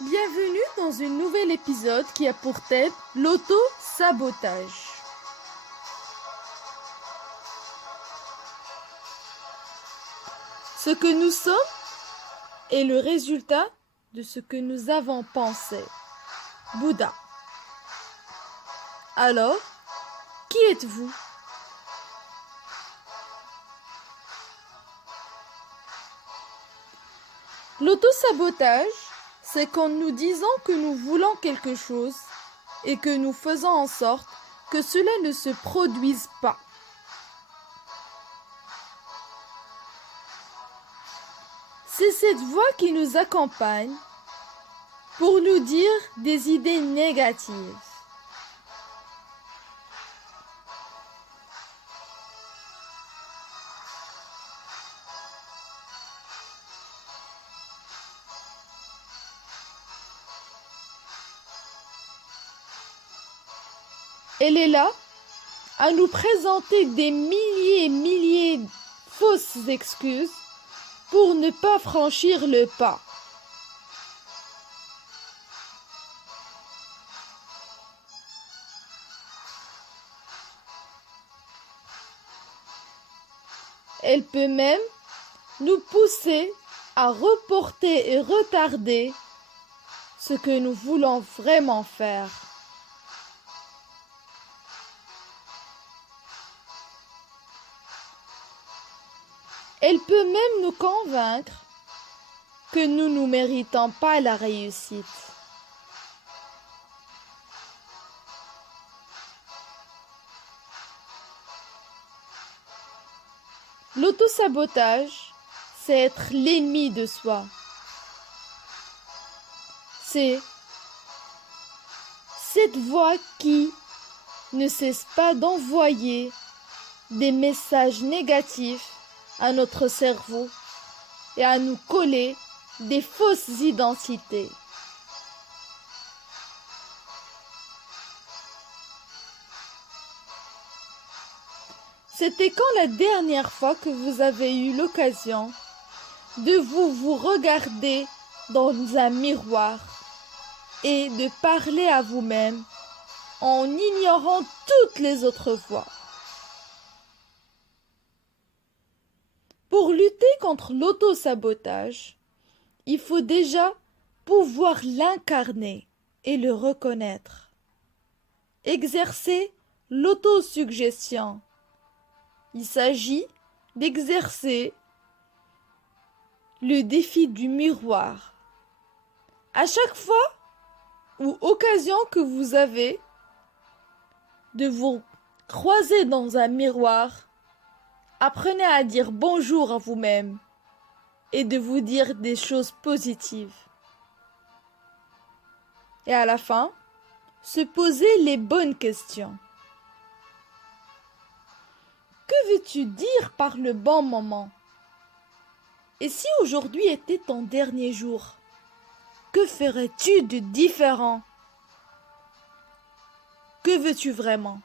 Bienvenue dans un nouvel épisode qui a pour thème l'auto-sabotage. Ce que nous sommes est le résultat de ce que nous avons pensé. Bouddha. Alors, qui êtes-vous? L'auto-sabotage, c'est quand nous disons que nous voulons quelque chose et que nous faisons en sorte que cela ne se produise pas. C'est cette voix qui nous accompagne pour nous dire des idées négatives. Elle est là à nous présenter des milliers et milliers de fausses excuses pour ne pas franchir le pas. Elle peut même nous pousser à reporter et retarder ce que nous voulons vraiment faire. Elle peut même nous convaincre que nous ne méritons pas la réussite. L'autosabotage, c'est être l'ennemi de soi. C'est cette voix qui ne cesse pas d'envoyer des messages négatifs à notre cerveau et à nous coller des fausses identités. C'était quand la dernière fois que vous avez eu l'occasion de vous regarder dans un miroir et de parler à vous-même en ignorant toutes les autres voix? Pour lutter contre l'auto-sabotage, il faut déjà pouvoir l'incarner et le reconnaître. Exercer l'autosuggestion. Il s'agit d'exercer le défi du miroir. À chaque fois ou occasion que vous avez de vous croiser dans un miroir, apprenez à dire bonjour à vous-même et de vous dire des choses positives. Et à la fin, se poser les bonnes questions. Que veux-tu dire par le bon moment? Et si aujourd'hui était ton dernier jour, que ferais-tu de différent? Que veux-tu vraiment?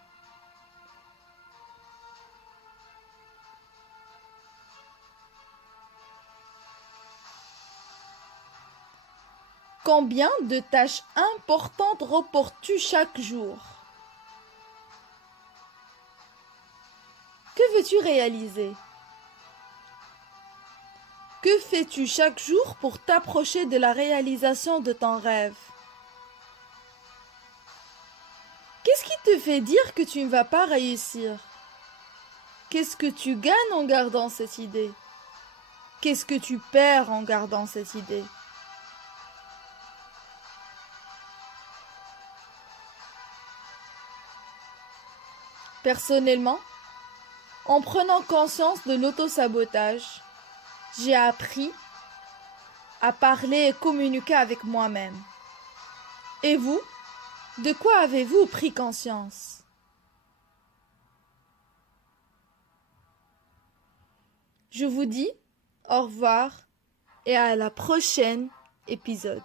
Combien de tâches importantes reportes-tu chaque jour? Que veux-tu réaliser? Que fais-tu chaque jour pour t'approcher de la réalisation de ton rêve? Qu'est-ce qui te fait dire que tu ne vas pas réussir? Qu'est-ce que tu gagnes en gardant cette idée? Qu'est-ce que tu perds en gardant cette idée? Personnellement, en prenant conscience de l'autosabotage, j'ai appris à parler et communiquer avec moi-même. Et vous, de quoi avez-vous pris conscience? Je vous dis au revoir et à la prochaine épisode.